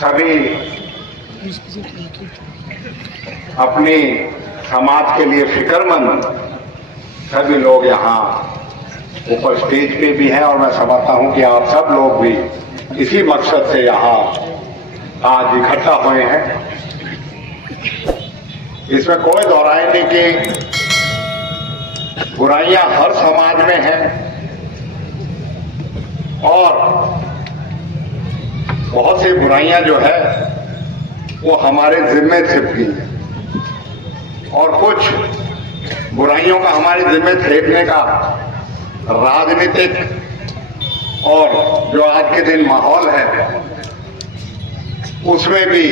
सभी अपनी समाज के लिए फिक्रमंद सभी लोग यहाँ ऊपर स्टेज पे भी हैं और मैं समझता हूँ कि आप सब लोग भी इसी मकसद से यहाँ आज इकट्ठा हुए हैं। इसमें कोई दोहराई नहीं कि बुराइयां हर समाज में हैं और बहुत सी बुराइयां जो है वो हमारे जिम्मे छिपकी है और कुछ बुराइयों का हमारे जिम्मे फेंकने का राजनीतिक और जो आज के दिन माहौल है उसमें भी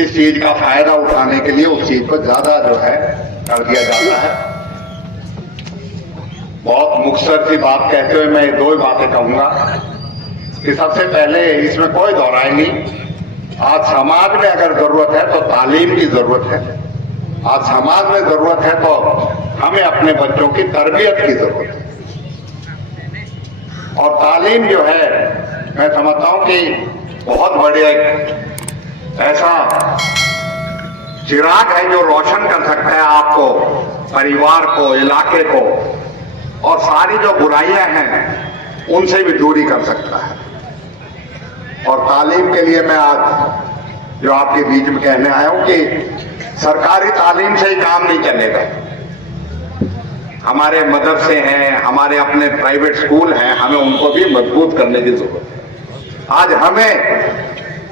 इस चीज का फायदा उठाने के लिए उस चीज को ज्यादा जो है कर दिया जाता है। बहुत मुख्तसर सी बात कहते हुए मैं दो ही बातें कहूंगा कि सबसे पहले इसमें कोई दोहराई नहीं, आज समाज में अगर जरूरत है तो तालीम की जरूरत है। आज समाज में जरूरत है तो हमें अपने बच्चों की तरबियत की जरूरत है और तालीम जो है मैं समझता हूं कि बहुत बड़े ऐसा चिराग है जो रोशन कर सकता है आपको, परिवार को, इलाके को और सारी जो बुराइयां हैं उनसे भी दूरी कर सकता है। और तालीम के लिए मैं आज जो आपके बीच में कहने आया हूं कि सरकारी तालीम से ही काम नहीं चलेगा। हमारे मदरसे हैं, हमारे अपने प्राइवेट स्कूल हैं, हमें उनको भी मजबूत करने की जरूरत है। आज हमें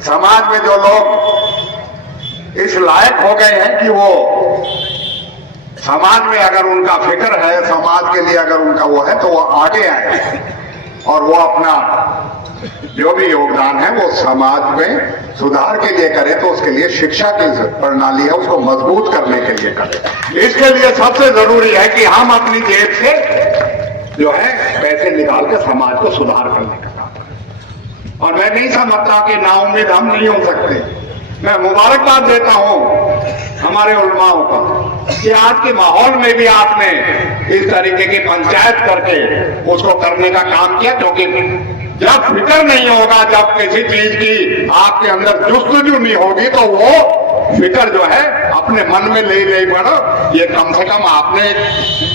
समाज में जो लोग इस लायक हो गए हैं कि वो समाज में अगर उनका फिक्र है, समाज के लिए अगर उनका वो है तो वो आगे आए और वो अपना जो भी योगदान है वो समाज में सुधार के लिए करे तो उसके लिए शिक्षा की प्रणाली है उसको मजबूत करने के लिए करे। इसके लिए सबसे जरूरी है कि हम अपनी जेब से जो है पैसे निकाल के समाज को सुधार करने का काम करें। और मैं नहीं समझता कि नाउम्मीद हम नहीं हो सकते। मैं मुबारकबाद देता हूं हमारे उलमाओं का कि आज के माहौल में भी आपने इस तरीके की पंचायत करके उसको करने का काम किया, क्योंकि जब फिक्र नहीं होगा, जब किसी चीज की आपके अंदर जुस्तजू नहीं होगी तो वो फिक्र जो है अपने मन में ले बढ़ो। ये कम से कम आपने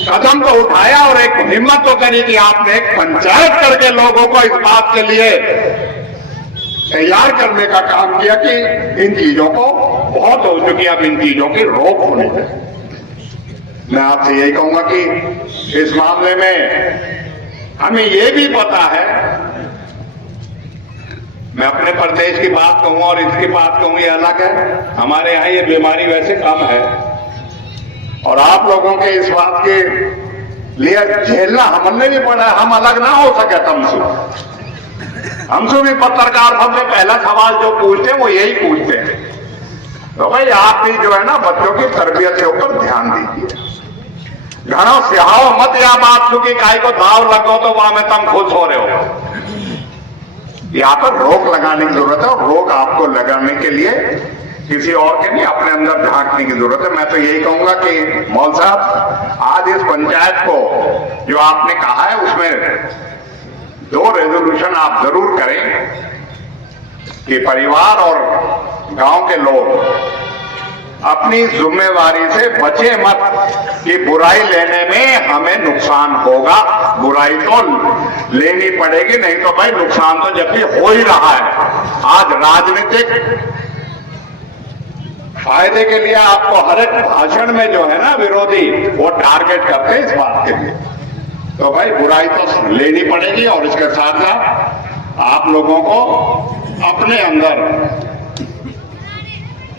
कदम तो उठाया और एक हिम्मत तो करी कि आपने एक पंचायत करके लोगों को इस बात के लिए तैयार करने का काम किया कि इन चीजों को बहुत हो चुकी, अब इन चीजों की रोक होने चाहिए। मैं आपसे यही कहूंगा कि इस मामले में हमें ये भी पता है, मैं अपने प्रदेश की बात कहूं और इसकी बात कहूं ये अलग है, हमारे यहाँ ये बीमारी वैसे कम है और आप लोगों के इस बात के लिए झेलना हमने भी पड़ा है। हम अलग ना हो सके हमसे भी पत्रकार सबसे पहला सवाल जो पूछते हैं वो यही पूछते हैं, तो भाई आप भी जो है ना बच्चों की तरबियत के ऊपर ध्यान दीजिए। घरों सिहाओ मत या बात चुकी काय को दाव लगो तो वहां में तुम खुश हो रहे हो। यहाँ पर रोक लगाने की जरूरत है और रोक आपको लगाने के लिए किसी और के नहीं अपने अंदर झांकने की जरूरत है। मैं तो यही कहूंगा कि मौल साहब आज इस पंचायत को जो आपने कहा है उसमें 2 रेजोल्यूशन आप जरूर करें कि परिवार और गांव के लोग अपनी जिम्मेवारी से बचे मत कि बुराई लेने में हमें नुकसान होगा। बुराई तो लेनी पड़ेगी, नहीं तो भाई नुकसान तो जब भी हो ही रहा है। आज राजनीतिक फायदे के लिए आपको हर एक भाषण में जो है ना विरोधी वो टारगेट करते हैं इस बात के लिए, तो भाई बुराई तो लेनी पड़ेगी। और इसके साथ साथ आप लोगों को अपने अंदर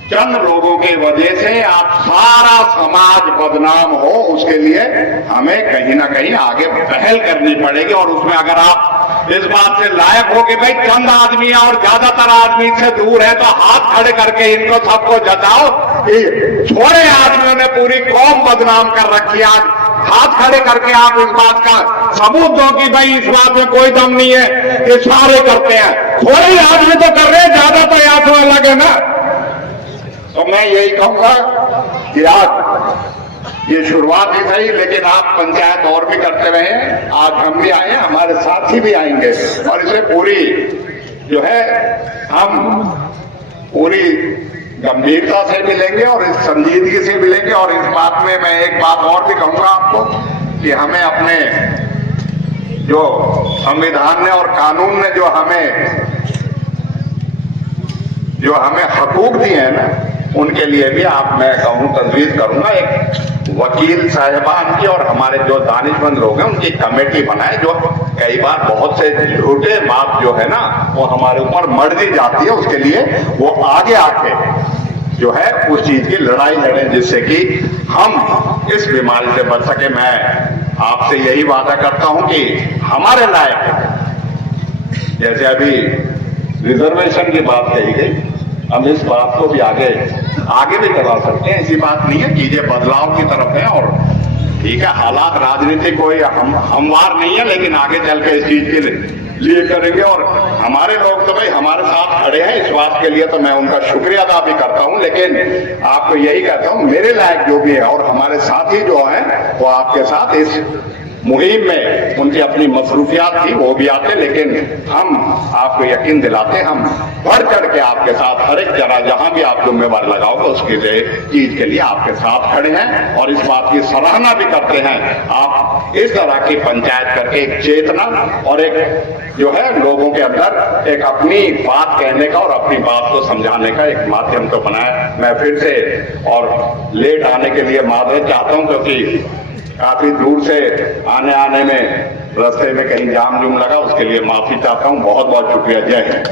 चंद लोगों की वजह से आप सारा समाज बदनाम हो, उसके लिए हमें कहीं ना कहीं आगे पहल करनी पड़ेगी। और उसमें अगर आप इस बात से लायक हो कि भाई चंद आदमी और ज्यादातर आदमी से दूर है तो हाथ खड़े करके इनको सबको जताओ कि छोड़े आदमियों ने पूरी कौम बदनाम कर रखी। आज हाथ खड़े करके आप इस बात का सबूत दो कि भाई इस बात में कोई दम नहीं है, ये सारे करते हैं। थोड़े आदमी तो कर रहे हैं, ज्यादा तो या तो अलग है ना। तो मैं यही कहूंगा कि आप ये शुरुआत ही सही, लेकिन आप पंचायत और भी करते रहे। आज हम भी आए, हमारे साथी भी आएंगे और इसे पूरी जो है हम पूरी गंभीरता से भी लेंगे और इस संजीदगी से भी लेंगे। और इस बात में मैं एक बात और भी कहूंगा आपको कि हमें अपने जो संविधान ने और कानून ने जो हमें हकूक दिए हैं ना, उनके लिए भी मैं कहूं तजवीज करूंगा एक वकील साहिबान की और हमारे जो दानिशमंद लोग हैं उनकी कमेटी बनाए, जो कई बार बहुत से झूठे बात जो है ना वो हमारे ऊपर मर दी जाती है, उसके लिए वो आगे आके जो है उस चीज की लड़ाई लड़ें जिससे कि हम इस बीमारी से बच सके। मैं आपसे यही वादा करता हूं कि हमारे लायक, जैसे अभी रिजर्वेशन की बात कही गई, हम इस बात को भी आगे भी चला सकते हैं। ऐसी बात नहीं है, चीजें बदलाव की तरफ है और ठीक है, हालात राजनीतिक कोई हमवार नहीं है, लेकिन आगे चल के इस चीज के लिए करेंगे। और हमारे लोग तो भाई हमारे साथ खड़े हैं, इस बात के लिए तो मैं उनका शुक्रिया अदा भी करता हूं। लेकिन आपको यही कहता हूं, मेरे लायक जो भी है और हमारे साथी जो हैं वो आपके साथ इस मुहिम में, उनकी अपनी मसरूफियात थी वो भी आते, लेकिन हम आपको यकीन दिलाते हम बढ़ चढ़ के आपके साथ हर एक जगह जहां भी आप जिम्मेवार लगाओगे उसकी चीज के लिए आपके साथ खड़े हैं और इस बात की सराहना भी करते हैं। आप इस तरह की पंचायत करके एक चेतना और एक जो है लोगों के अंदर एक अपनी बात कहने का और अपनी बात को समझाने का एक माध्यम तो बनाया। मैं फिर से और लेट आने के लिए माजरत चाहता हूं, क्योंकि काफी दूर से आने में रास्ते में कहीं जाम जुम लगा, उसके लिए माफी चाहता हूं। बहुत बहुत शुक्रिया। जय हिंद।